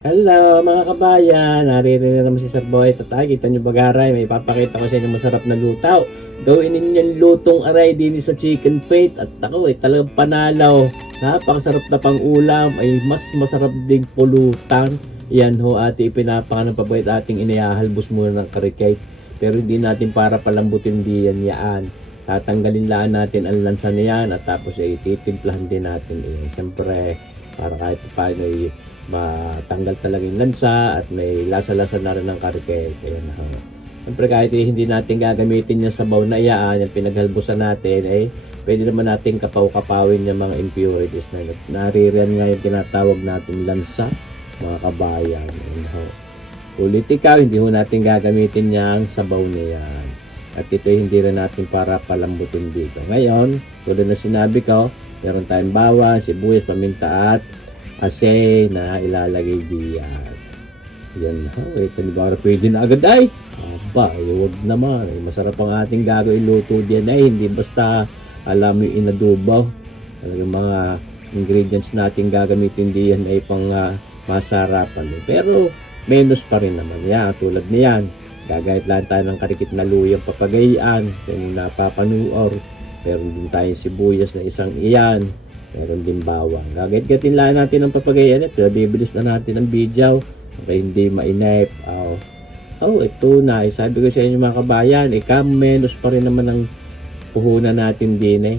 Hello mga kabayan, naririnig naman si Sir Boy Tatay. Kita nyo bagaray, may papakita ko sa inyo masarap na lutaw. Gawin ninyo lutong aray din sa chicken feet. At ako ay talagang panalaw. Napakasarap na pang ulam, ay mas masarap ding pulutan. Yan ho ati ipinapaka ng pabayat ating inayahalbos muna ng karikate. Pero hindi natin para palambutin diyan yaan. Tatanggalin laan natin ang lansa niyan at tapos ay titimplahan din natin. Siyempre para kahit paano ay matanggal talaga yung lansa at may lasa-lasa na rin ng karike. Ayan na. Siyempre kahit hindi natin gagamitin yung sabaw na iyaan, yung pinaghalbusan natin, pwede naman natin kapaw-kapawin yung mga impurities na naririyan nga yung tinatawag natin lansa, mga kabayan. Ulit ikaw, hindi ho natin gagamitin yung sabaw na yan. At ito hindi rin natin para palambutin dito. Ngayon, tulad na sinabi ko, meron tayong bawang, sibuyas, paminta at ase na ilalagay diyan. Yan na. Ito ni Bara pwede na agad ay. Aba, huwag naman. Masarap ang ating gagawin luto diyan ay. Hindi basta alam mo yung inadubaw. Yung mga ingredients natin gagamitin diyan ay pang masarapan. Pero menos pa rin naman yan. Tulad niyan. Gagayat lang tayo ng karikit na luyang papagayaan. Yung napapanuor. Meron din tayong sibuyas na isang iyan. Meron din bawang. Gagayat-gatin lang natin ang papagayan ito. Bibilis na natin ang video. Okay, hindi mainip. Ito na. Sabi ko sa inyo mga kabayan, menos pa rin naman ang puhunan natin din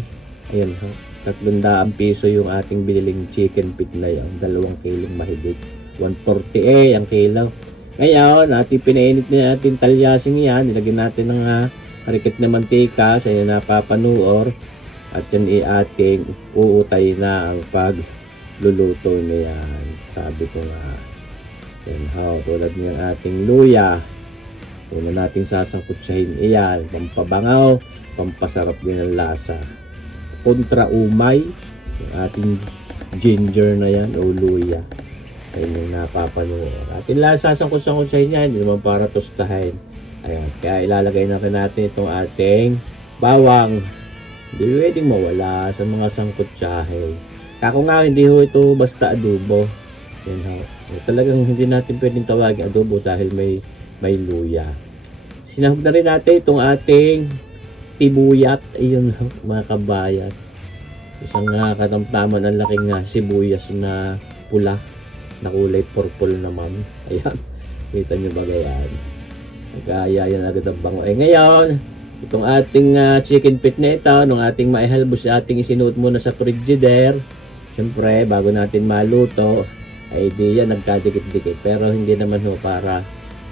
Ayan ho. 300 piso yung ating biniling chicken feet na yun. 2 kilong mahigit. 140 ang kilo. Ngayon, pinainit na natin talyasing yan. Nilagyan natin ng karikit na mantika sa inyo napapanuor. At yan ating uutay na ang pagluluto na yan. Sabi ko nga. Yan how. Tulad ng ating luya. Una nating sasangkutsahin iyan. Pampabangaw. Pampasarap din ang lasa. Kontra umay. Yung ating ginger na yan o luya. Sa inyong napapanood. Atin lang sasangkutsahin yan. Hindi naman para tostahin. Ayan. Kaya ilalagay na rin natin itong ating bawang. Hindi pwedeng mawala sa mga sangkutsahe. Kako nga, hindi ho ito basta adobo. Yan ho. Talagang hindi natin pwedeng tawagin adobo dahil may luya. Sinahog na rin natin itong ating tibuyat. Ayun ho, mga kabayan. Isang katamtaman ang laking sibuyas na pula. Na kulay purple naman. Ayan. Kita nyo ba gayan? Kaya yan agad ang bango. Ngayon, itong ating chicken feet na ito, nung ating maihalbos, ating isinuot muna sa frigidaire. Siyempre, bago natin maluto, ay di yan nagkadikit-dikit. Pero hindi naman ho para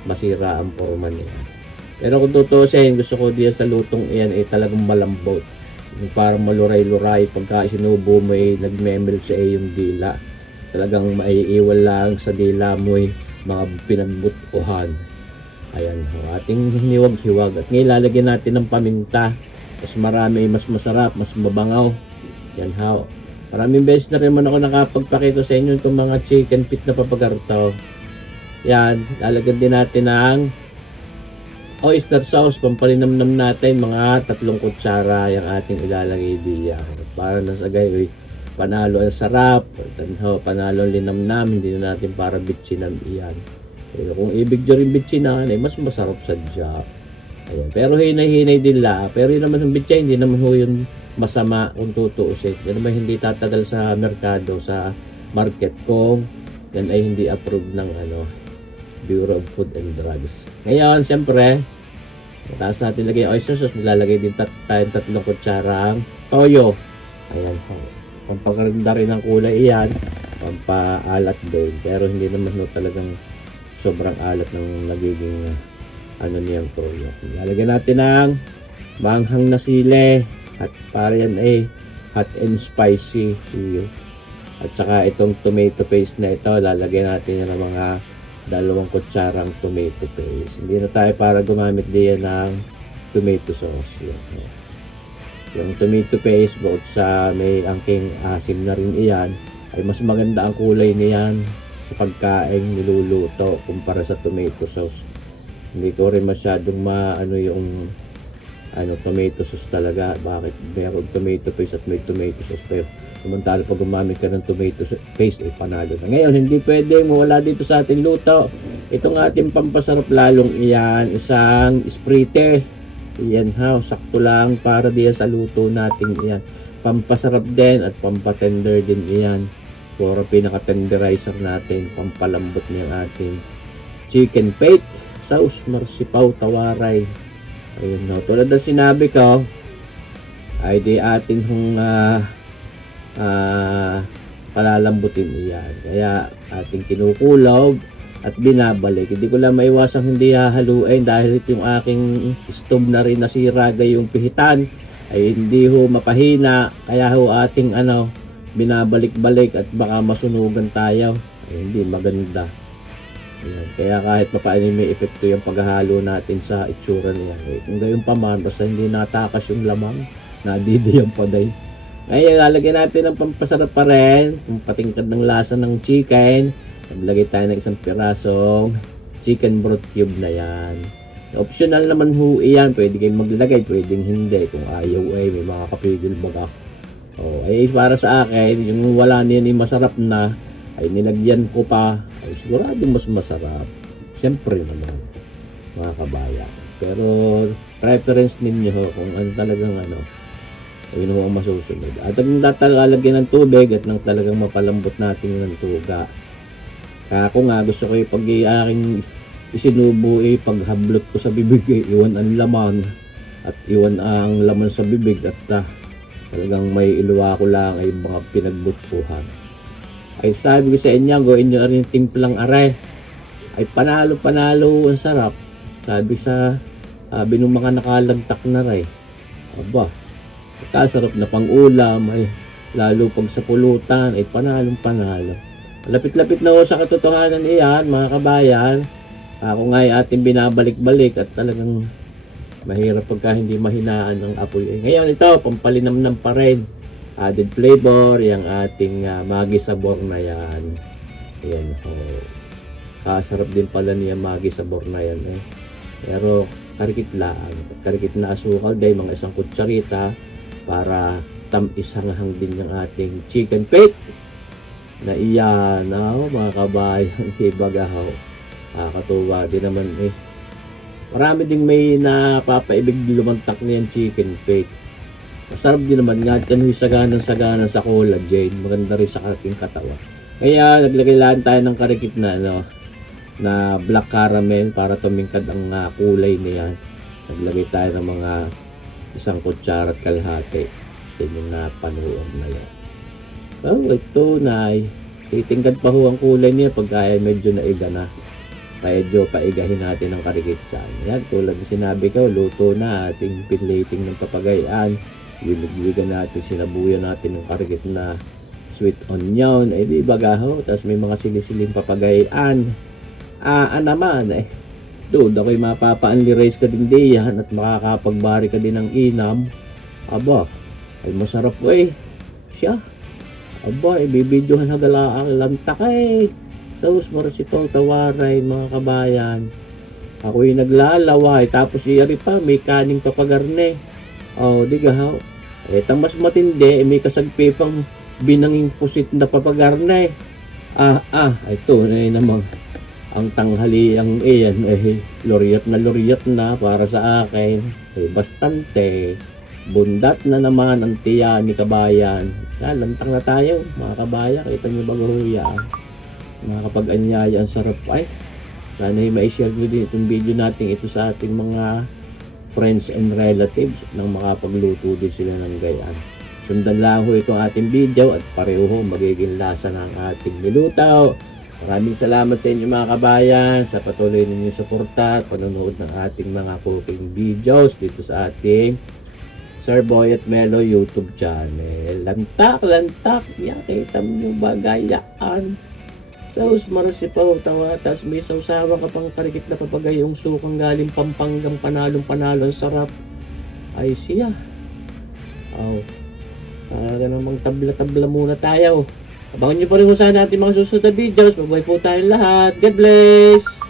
masira ang forma niya. Pero kung tutusin, gusto ko diyan sa lutong iyan ay talagang malambot. Yung parang maluray-luray pagka isinubo mo ay nagmemelt sa yung dila. Talagang maiiwal lang sa dila mo ay mga pinagbutuhan. Ayan ho, ating hiniwag-hiwag. At ngayon lalagyan natin ng paminta. Mas marami, mas masarap, mas mabangaw. Yan ho. Maraming beses na rin man ako nakapagpakita sa inyo itong mga chicken feet na papagartaw. Yan, lalagyan din natin ng oyster sauce. Pampalinamnam natin mga 3 kutsara yung ating ilalagay diyan. Para nasagay, panalo ang sarap. Panalo ang linamnam. Hindi na natin para bitchinam iyan. Pero kung ibig nyo rin bitsinan, mas masarap sadya. Ayan. Pero hinay-hinay din la. Pero yun naman yung bitchin, hindi naman ho yun masama kung tutuusin. Yan naman hindi tatagal sa merkado, sa market kung yan ay hindi approved ng Bureau of Food and Drugs. Ngayon, siyempre, mataas natin lagay oyster sauce. Maglalagay din tayong 3 kutsarang toyo. Ayan po. Pampaganda rin ang kulay iyan. Pampaalat din. Pero hindi naman ho talagang sobrang alat ng nagiging niyang toyo. Lalagyan natin ng manghang na sili at para yan ay hot and spicy. At saka itong tomato paste na ito, lalagyan natin yan ng mga 2 kutsarang tomato paste. Hindi na tayo para gumamit diyan ng tomato sauce. Yung tomato paste, bukod sa may angking asim na rin iyan, ay mas maganda ang kulay niyan sa pagkain niluluto kumpara sa tomato sauce. Hindi ko rin masyadong yung tomato sauce talaga. Bakit meron tomato paste at may tomato sauce, pero Samantala pag gumamit ka ng tomato paste, panalo na. Ngayon, hindi pwede mawala dito sa ating luto. Itong ating pampasarap lalong iyan, isang esprite. Iyan ha, sakto lang para diyan sa luto natin iyan. Pampasarap din at pampatender din iyan. Para pinaka-tenderizer natin, pampalambot niyang ating chicken paste. Sauce marsipaw tawaray. Ayun no, tulad ng sinabi ko, ay di atin hong palalambutin iyan. Kaya ating kinukulog at binabalik. Hindi ko lang maiwasang hindi hahaluin dahil ito yung aking stove na rin nasira yung pihitan ay hindi ho mapahina. Kaya ho ating binabalik-balik at baka masunugan tayo. Ay hindi maganda. Ayan. Kaya kahit papaano may epekto yung paghahalo natin sa itsura niya. Kung gayon pa man, basta hindi natakas yung lamang, nadidiyang pa din. Ngayon, lalagyan natin ng pampasarap pa rin, yung patingkad ng lasa ng chicken. Naglagay tayo ng isang pirasong chicken broth cube na yan. Optional naman ho iyan, pwede kayong maglagay, pwedeng hindi. Kung ayaw ay may mga kapigil baga. Ay para sa akin, yung wala niyan ay masarap na, ay nilagyan ko pa, ay sigurado mas masarap. Siyempre naman, mga kabayan. Pero preference ninyo ho, kung ano talagang yun ho ang masusunod. At ang tatalagyan ng tubig at nang talagang mapalambot natin yung tuga. Kaya ako nga gusto ko pag aking isinubo paghablot ko sa bibig iwan ang laman at iwan ang laman sa bibig at talagang may iluwa ko lang ay mga pinagbutpuhan. Ay sabi ko sa inyo, gawin nyo rin timplang are. Ay panalo ang sarap. Sabi ng mga nakalagtak na rin. Aba, kasarap na pang ulam ay lalo pag sa pulutan ay panalo. Lapit-lapit na ho sa katotohanan iyan mga kabayan. Ako nga ay ating binabalik-balik at talagang mahirap pagka hindi mahinaan ng apoy. Ngayon ito, pampalinamnam pa rin. Added flavor, yung ating Maggi sabor na yan. Ayan ho. Kasarap din pala niya Maggi sabor na yan Pero karikit lang. Karikit na asukal dahil mga isang kutsarita para tamisanghang din yung ating chicken paste na iyan mga kabayan ibagahaw. Katuwa din naman marami ding may napapaibig lumantak niyan chicken paste. Masarap din naman nga yan yung sagana sa collagen, maganda rin sa ating katawan. Kaya naglagay lang tayo ng karikit na black caramel para tumingkad ang kulay niyan. Naglagay tayo ng mga isang kutsara at kalahati sa inyong napanuan na yan. Ito titingkad pa ho ang kulay niya pagka medyo naiga na. Medyo paigahin natin ang karikit dyan. Yan, tulad ng sinabi ko, luto na ating pinlating ng papagayan. Liligwigan natin, sinabuyan natin ng karikit na sweet onion. Di bagaho, tapos may mga silisiling papagayan. Naman dude, ako'y mapapa-only rice ka din diyan at makakapagbari ka din ng inam. Aba, ay masarap siya. Aba, bibidyohan hagalaang lantak Sauce marsipaw tawaray mga kabayan. Ako'y naglalaway tapos iyari pa may kaning papagarne. Di gahaw. Mas matindi may kasagpi pang binanging pusit na papagarne. Ito namang ang tanghali ang iyan loriyat na para sa akin. Bastante. Bundat na naman ang tiya ni kabayan. Lantang na tayo mga kabayan. Kita nyo bagahuya. Nakakapag-anyaya ang sarap sana ma-share nyo din itong video natin ito sa ating mga friends and relatives nang makapagluto din sila ng gayan. Sundan lang ho itong ating video at pareho ho magiging lasa ng ating niluto. Maraming salamat sa inyo mga kabayan sa patuloy ninyong suporta at panonood ng ating mga cooking videos dito sa ating Sir Boy at Melo YouTube channel. Lantak! Yan, kita mo yung bagayaan. Sauce marsipaw tawa, tas may sausawa ka pang karikit na papagayong sukang galing Pampanggang panalong sarap. Ay siya. Namang tabla-tabla muna tayo. Abangan nyo pa rin kung saan natin mga susunod na videos. Mabuhay po tayong lahat. God bless!